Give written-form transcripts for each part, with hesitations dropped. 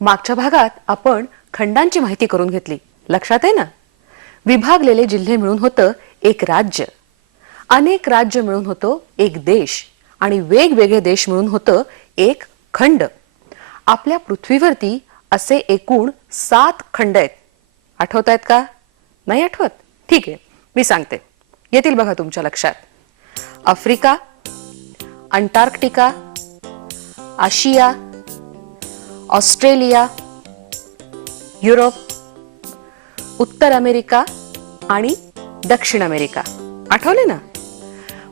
मागच्या भागात आपण खंडांची माहिती करून घेतली, लक्षात आहे ना? विभागलेले जिल्हे मिळून होतं एक राज्य, अनेक राज्य मिळून होतं एक देश आणि वेगवेगळे देश मिळून होतं एक खंड. आपल्या पृथ्वीवरती असे एकूण 7 खंड आहेत. आठवतायत का? नाही आठवत? ठीक आहे, मी सांगते, येतील बघा तुमच्या लक्षात. आफ्रिका, अंटार्क्टिका, आशिया, ऑस्ट्रेलिया, युरोप, उत्तर अमेरिका आणि दक्षिण अमेरिका. आठवले ना?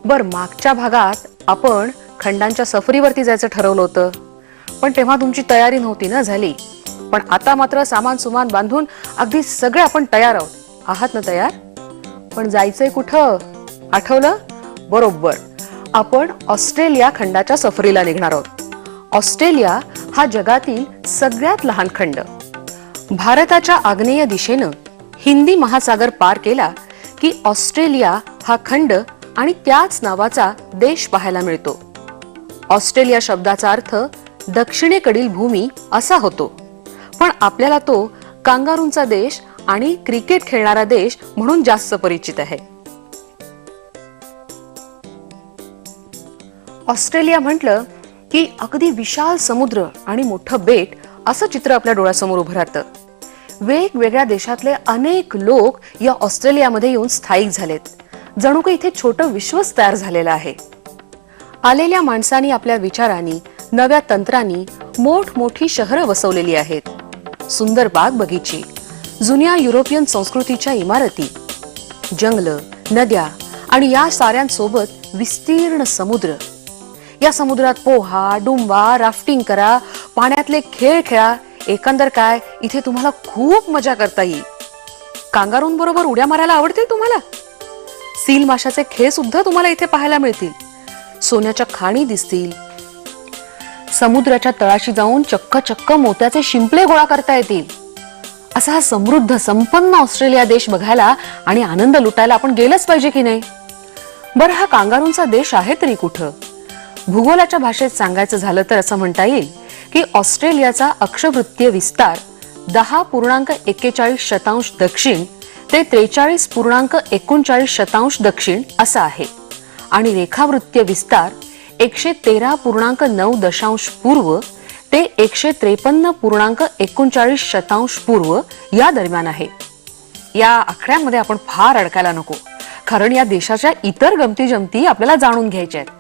बर, मागच्या भागात आपण खंडांच्या सफरीवरती जायचं ठरवलं होतं, पण तेव्हा तुमची तयारी नव्हती ना झाली. पण आता मात्र सामान सुमान बांधून अगदी सगळे आपण तयार आहात ना? तयार. पण जायचंय कुठं? आठवलं? बरोबर, आपण ऑस्ट्रेलिया खंडाच्या सफरीला निघणार आहोत. ऑस्ट्रेलिया हा जगातील सगळ्यात लहान खंड. भारताच्या आग्नेय दिशेनं हिंदी महासागर पार केला की ऑस्ट्रेलिया हा खंड आणि त्याच नावाचा देश पाहायला मिळतो. ऑस्ट्रेलिया शब्दाचा अर्थ दक्षिणेकडील भूमी असा होतो, पण आपल्याला तो कांगारूंचा देश आणि क्रिकेट खेळणारा देश म्हणून जास्त परिचित आहे. ऑस्ट्रेलिया म्हटलं की अगदी विशाल समुद्र आणि मोठं बेट असं चित्र आपल्या डोळ्यासमोर उभं राहतं. वेगवेगळ्या देशातले अनेक लोक या ऑस्ट्रेलियामध्ये येऊन स्थायिक झालेत. जणू काही इथे छोटं विश्वच तयार झालेलं आहे. आलेल्या माणसांनी आपल्या विचारांनी, नव्या तंत्रांनी मोठमोठी शहरं वसवलेली आहेत. सुंदर बाग बगीची, जुन्या युरोपियन संस्कृतीच्या इमारती, जंगलं, नद्या आणि या साऱ्यांसोबत विस्तीर्ण समुद्र. या समुद्रात पोहा, डुंबा, राफ्टिंग करा, पाण्यातले खेळ खेळा. एकंदर काय, इथे तुम्हाला खूप मजा करता येईल. कांगारूंबरोबर उड्या मारायला आवडतील तुम्हाला? सील माशाचे खेळ सुद्धा तुम्हाला इथे पाहायला मिळतील. सोन्याच्या खाणी दिसतील. समुद्राच्या तळाशी जाऊन चक्क चक्क मोत्याचे शिंपले गोळा करता येतील. असा हा समृद्ध संपन्न ऑस्ट्रेलिया देश बघायला आणि आनंद लुटायला आपण गेलंच पाहिजे की नाही? बरं, हा कांगारूंचा देश आहे तरी कुठं? भूगोलाच्या भाषेत सांगायचं झालं तर असं म्हणता येईल की ऑस्ट्रेलियाचा अक्षवृत्तीय विस्तार 10.41% दक्षिण ते 43.39% दक्षिण असा आहे आणि रेखावृत्तीय विस्तार 113.9 पूर्व ते 153.39 पूर्व या दरम्यान आहे. या आकड्यांमध्ये आपण फार अडकायला नको, कारण या देशाच्या इतर गमती जमती आपल्याला जाणून घ्यायच्या आहेत.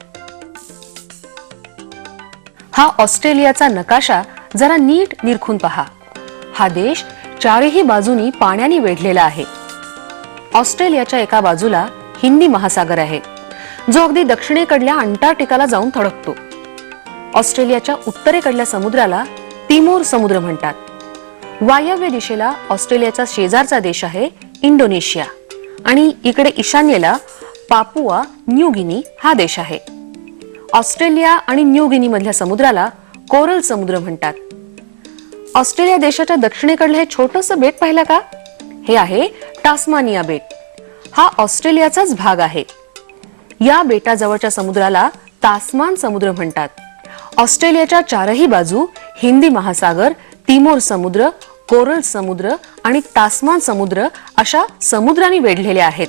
हा ऑस्ट्रेलियाचा नकाशा जरा नीट निरखून पहा. हा देश चारही बाजूनी पाण्याने वेढलेला आहे. ऑस्ट्रेलियाच्या एका बाजूला हिंदी महासागर आहे, जो अगदी दक्षिणेकडल्या अंटार्क्टिकाला जाऊन थडकतो. ऑस्ट्रेलियाच्या उत्तरेकडल्या समुद्राला तिमोर समुद्र म्हणतात. वायव्य दिशेला ऑस्ट्रेलियाचा शेजारचा देश आहे इंडोनेशिया आणि इकडे ईशान्येला पापुआ न्यू गिनी हा देश आहे. ऑस्ट्रेलिया आणि न्यू गिनी मधल्या समुद्राला कोरल समुद्र म्हणतात. ऑस्ट्रेलिया देशाच्या दक्षिणेकडलं हे छोटंसं बेट पाहिलं का? हे आहे टास्मानिया बेट. हा ऑस्ट्रेलियाचाच भाग आहे. या बेटाजवळच्या समुद्राला तास्मान समुद्र म्हणतात. ऑस्ट्रेलियाच्या चारही बाजू हिंदी महासागर, तिमोर समुद्र, कोरल समुद्र आणि तास्मान समुद्र अशा समुद्रांनी वेढलेल्या आहेत.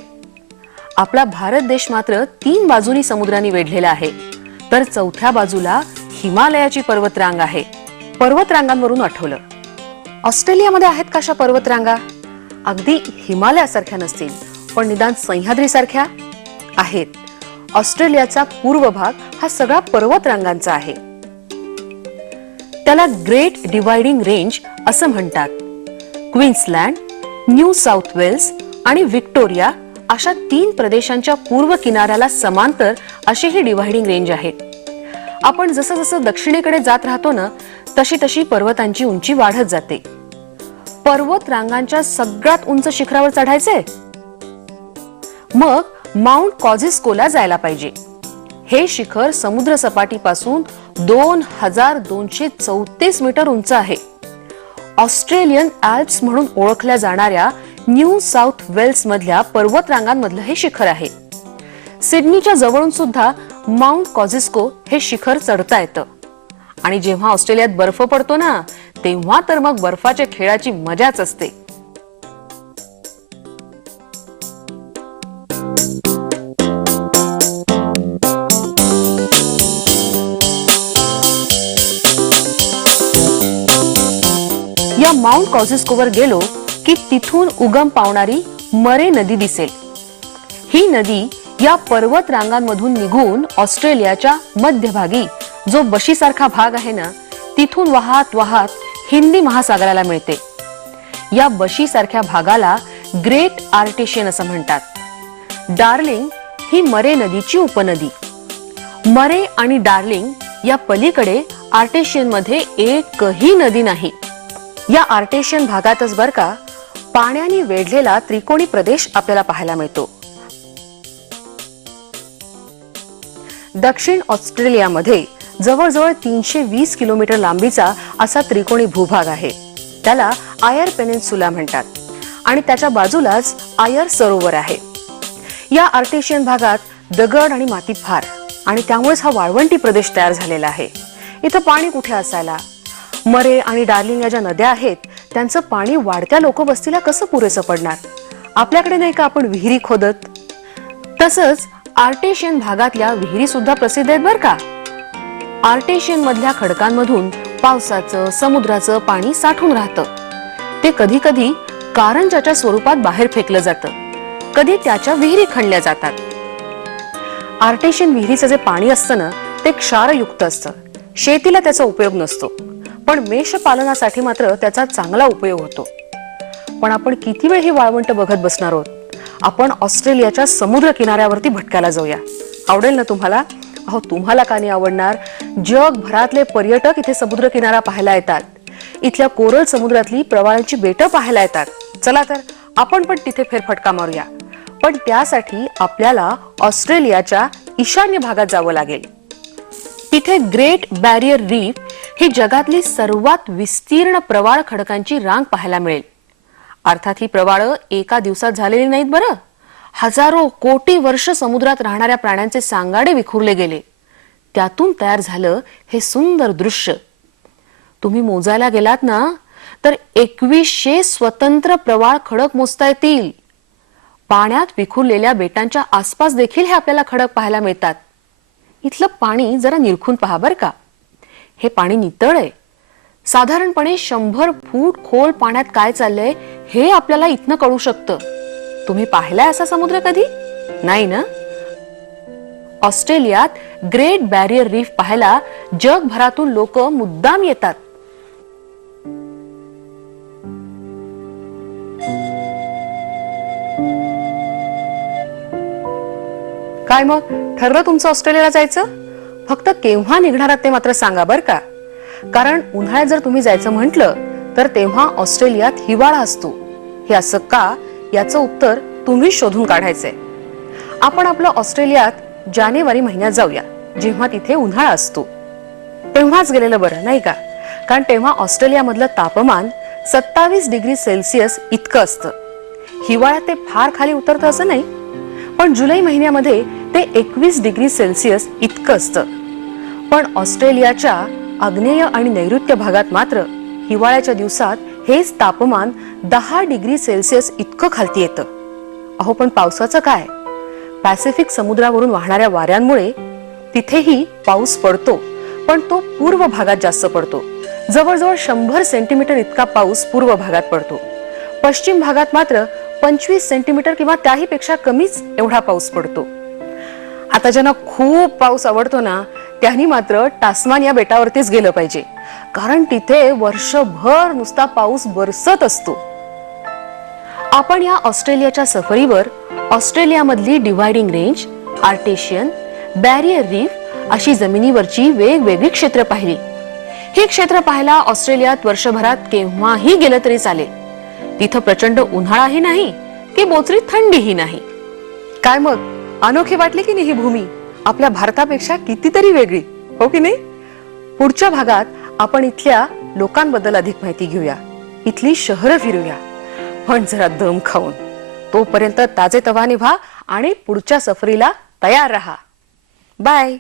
आपला भारत देश मात्र 3 बाजूनी समुद्रांनी वेढलेला आहे, तर चौथ्या बाजूला हिमालयाची पर्वतरांग आहे. पर्वतरांगांवरून आठवलं, ऑस्ट्रेलियामध्ये आहेत का अशा पर्वतरांगा? अगदी हिमालयासारख्या नसतील, पण निदान सह्याद्रीसारख्या आहेत. ऑस्ट्रेलियाचा पूर्व भाग हा सगळा पर्वतरांगांचा आहे. त्याला ग्रेट डिवायडिंग रेंज असं म्हणतात. क्वीन्सलँड, न्यू साऊथ वेल्स आणि व्हिक्टोरिया अशा 3 प्रदेशांच्या पूर्व किनाऱ्याला समांतर अशी ही डिवायडिंग रेंज आहे. आपण जसं जसं दक्षिणेकडे जात राहतो ना, तशी तशी पर्वतांची उंची वाढत जाते. पर्वत रांगांच्या सगळ्यात उंच शिखरावर चढायचंय? मग माउंट कॉझिस्कोला जायला पाहिजे. हे शिखर समुद्र सपाटीपासून 2234 मीटर उंच आहे. ऑस्ट्रेलियन अल्प्स म्हणून ओळखल्या जाणाऱ्या न्यू साऊथ वेल्स मधल्या पर्वतरांगांमधलं हे शिखर आहे. सिडनीच्या जवळून सुद्धा माउंट कॉझिस्को हे शिखर चढता येतं. आणि जेव्हा ऑस्ट्रेलियात बर्फ पडतो ना, तेव्हा तर मग बर्फाच्या खेळाची मजाच असते. या माउंट कॉझिस्कोवर गेलो की तिथून उगम पावणारी मरे नदी दिसेल. ही नदी या पर्वत रांगांमधून निघून ऑस्ट्रेलियाच्या मध्यभागी जो बशीसारखा भाग आहे ना, तिथून वाहत वाहत हिंदी महासागराला मिळते. या बशीसारख्या भागाला ग्रेट आर्टेशियन असं म्हणतात. डार्लिंग ही मरे नदीची उपनदी. मरे आणि डार्लिंग या पलीकडे आर्टेशियन मध्ये एकही नदी नाही. या आर्टेशियन भागातच बर का पाण्याने वेढलेला त्रिकोणी प्रदेश आपल्याला पाहायला मिळतो. दक्षिण ऑस्ट्रेलियामध्ये जवळजवळ 320 किलोमीटर लांबीचा असा त्रिकोणी भूभाग आहे. त्याला आयर पेनिन्सुला म्हणतात आणि त्याच्या बाजूलाच आयर सरोवर आहे. या आर्टेशियन भागात दगड आणि माती फार आणि त्यामुळेच हा वाळवंटी प्रदेश तयार झालेला आहे. इथं पाणी कुठे असायला? मरे आणि डार्लिंग या ज्या नद्या आहेत त्यांचं पाणी वाढत्या लोकवस्तीला कसं पुरेसं पडणार? आपल्याकडे नाही का आपण विहिरी खोदत? तसंच आर्टेशियन भागातल्या विहिरी सुद्धा प्रसिद्ध आहेत बर का. आर्टेशियन मधल्या खडकांमधून पावसाचं समुद्राचं पाणी साठून राहतं. ते कधी कधी कारंजाच्या स्वरूपात बाहेर फेकलं जातं, कधी त्याच्या विहिरी खणल्या जातात. आर्टेशियन विहिरीचं जे पाणी असतं ना ते क्षारयुक्त असतं. शेतीला त्याचा उपयोग नसतो, पण मेषपालनासाठी मात्र त्याचा चांगला उपयोग होतो. पण आपण किती वेळ ही वाळवंट बघत बसणार आहोत? आपण ऑस्ट्रेलियाच्या समुद्र किनाऱ्यावरती भटकायला जाऊया. आवडेल ना तुम्हाला? अहो, तुम्हाला का नाही आवडणार? जगभरातले पर्यटक इथे समुद्र किनारा पाहायला येतात. इथल्या कोरल समुद्रातली प्रवाळांची बेटं पाहायला येतात. चला तर आपण पण तिथे फेरफटका मारूया. पण त्यासाठी आपल्याला ऑस्ट्रेलियाच्या ईशान्य भागात जावं लागेल. तिथे ग्रेट बॅरियर रीफ ही जगातली सर्वात विस्तीर्ण प्रवाळ खडकांची रांग पाहायला मिळेल. अर्थात ही प्रवाळं एका दिवसात झालेली नाहीत बरं. हजारो कोटी वर्ष समुद्रात राहणाऱ्या प्राण्यांचे सांगाडे विखुरले गेले. त्यातून तयार झालं हे सुंदर दृश्य. तुम्ही मोजायला गेलात ना तर 2100 स्वतंत्र प्रवाळ खडक मोजता येतील. पाण्यात विखुरलेल्या बेटांच्या आसपास देखील हे आपल्याला खडक पाहायला मिळतात. इथलं पाणी जरा निरखून पहा बर का. हे पाणी नितळ आहे. साधारणपणे 100 फूट खोल पाण्यात काय चाललंय हे आपल्याला इथनं कळू शकतं. तुम्ही पाहिलाय असा समुद्र कधी? नाही ना? ऑस्ट्रेलियात ग्रेट बॅरियर रीफ पाहायला जगभरातून लोक मुद्दाम येतात. काय मग ठरलं तुमचं ऑस्ट्रेलियाला जायचं? फक्त केव्हा निघणार ते मात्र सांगा बर का. कारण उन्हाळ्यात जर तुम्ही जायचं म्हटलं तर तेव्हा ऑस्ट्रेलियात हिवाळा असतो. हे असं का याचं उत्तर तुम्ही शोधून काढायचंय. आपण आपलं ऑस्ट्रेलियात जानेवारी महिन्यात जाऊया, जेव्हा तिथे उन्हाळा असतो. तेव्हाच गेलेलं बरं नाही का? कारण तेव्हा ऑस्ट्रेलियामधलं तापमान 27 डिग्री सेल्सिअस इतकं असतं. हिवाळ्यात ते फार खाली उतरतं असं नाही, पण जुलै महिन्यामध्ये ते 21 डिग्री सेल्सिअस इतकं असतं. पण ऑस्ट्रेलियाच्या आग्नेय आणि नैऋत्य भागात मात्र हिवाळ्याच्या दिवसात हेच तापमान 10 डिग्री सेल्सिअस इतकं खालती येतं. अहो, पण पावसाचं काय? पॅसिफिक समुद्रावरून वाहणाऱ्या वाऱ्यांमुळे तिथेही पाऊस पडतो, पण तो पूर्व भागात जास्त पडतो. जवळजवळ 100 सेंटीमीटर इतका पाऊस पूर्व भागात पडतो. पश्चिम भागात मात्र 25 सेंटीमीटर किंवा त्याही पेक्षा कमीच एवढा पाऊस पडतो. आता ज्यांना खूप पाऊस आवडतो ना त्यांनी मात्र टास्मान या बेटावरतीच गेलं पाहिजे, कारण तिथे वर्षभर नुसता पाऊस बरसत असतो. आपण या ऑस्ट्रेलियाच्या सफरीवर ऑस्ट्रेलियामधली dividing range, artesian, barrier reef अशी जमिनीवरची वेगवेगळी क्षेत्र पाहिली. ही क्षेत्र पाहायला ऑस्ट्रेलियात वर्षभरात केव्हाही गेलं तरी चालेल. तिथं प्रचंड उन्हाळाही नाही की बोचरी थंडीही नाही. काय मग अनोखी वाटली की नाही ही भूमी? आपल्या भारतापेक्षा कितीतरी वेगळी, हो की नाही? पुढच्या भागात आपण इथल्या लोकांबद्दल अधिक माहिती घेऊया, इथली शहरं फिरूया, पण जरा दम खाऊन. तोपर्यंत ताजेतवाने व्हा आणि पुढच्या सफरीला तयार रहा. बाय.